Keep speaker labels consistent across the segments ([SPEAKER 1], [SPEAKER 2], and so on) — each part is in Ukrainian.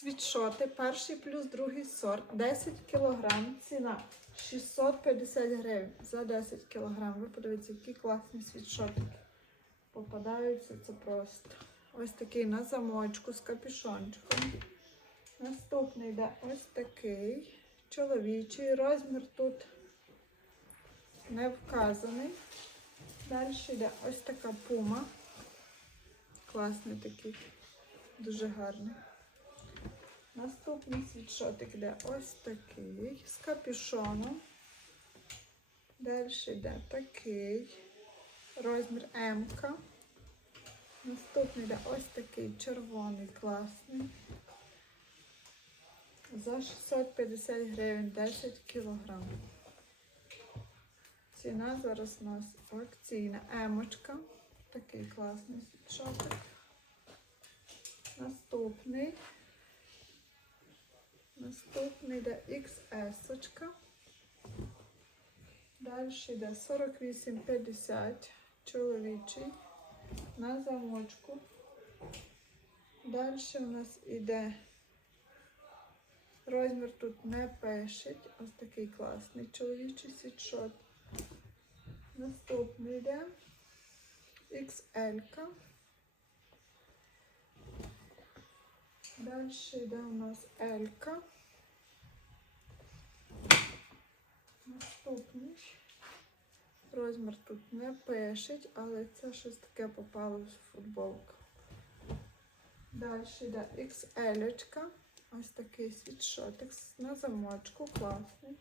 [SPEAKER 1] Світшоти, перший плюс другий сорт, 10 кг, ціна 650 гривень за 10 кг. Ви подивіться, які класні світшотики. Попадаються це просто. Ось такий на замочку з капюшончиком. Наступний йде ось такий чоловічий. Розмір тут не вказаний. Далі йде ось така пума. Класний такий, дуже гарний. Наступний світшотик йде ось такий з капюшоном. Далі йде такий розмір М. -ка. Наступний йде ось такий червоний, класний. За 650 гривень 10 кілограм. Ціна зараз у нас акційна емочка. Такий класний світшотик. Наступний. Наступний йде XS. -очка. Далі йде 48,50 чоловічий на замочку. Далі у нас йде розмір тут не пишуть. Ось такий класний чоловічий світшот. Наступний йде XL. -ка. Далі йде у нас L. -ка. Наступний. Розмір тут не пишуть, але це щось таке попало в футболку. Далі йде XL. -очка. Ось такий світшотик на замочку, класний.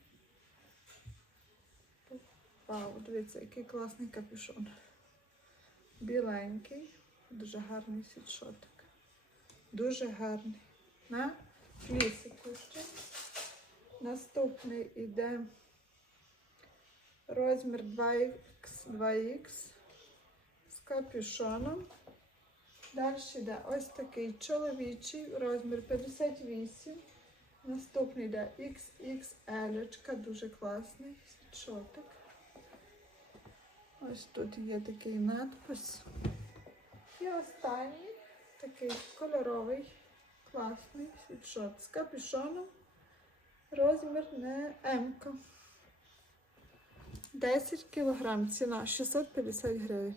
[SPEAKER 1] Вау, дивіться, який класний капюшон. Біленький, дуже гарний світшотик. Дуже гарний. На флісику ще. Наступний іде розмір 2X, 2X з капюшоном. Далі йде ось такий чоловічий розмір 58. Наступний йде XXL, дуже класний світшотик. Ось тут є такий надпис. І останній такий кольоровий, класний світшот з капюшоном. Розмір не М. -ка. 10 кг, ціна 650 гривень.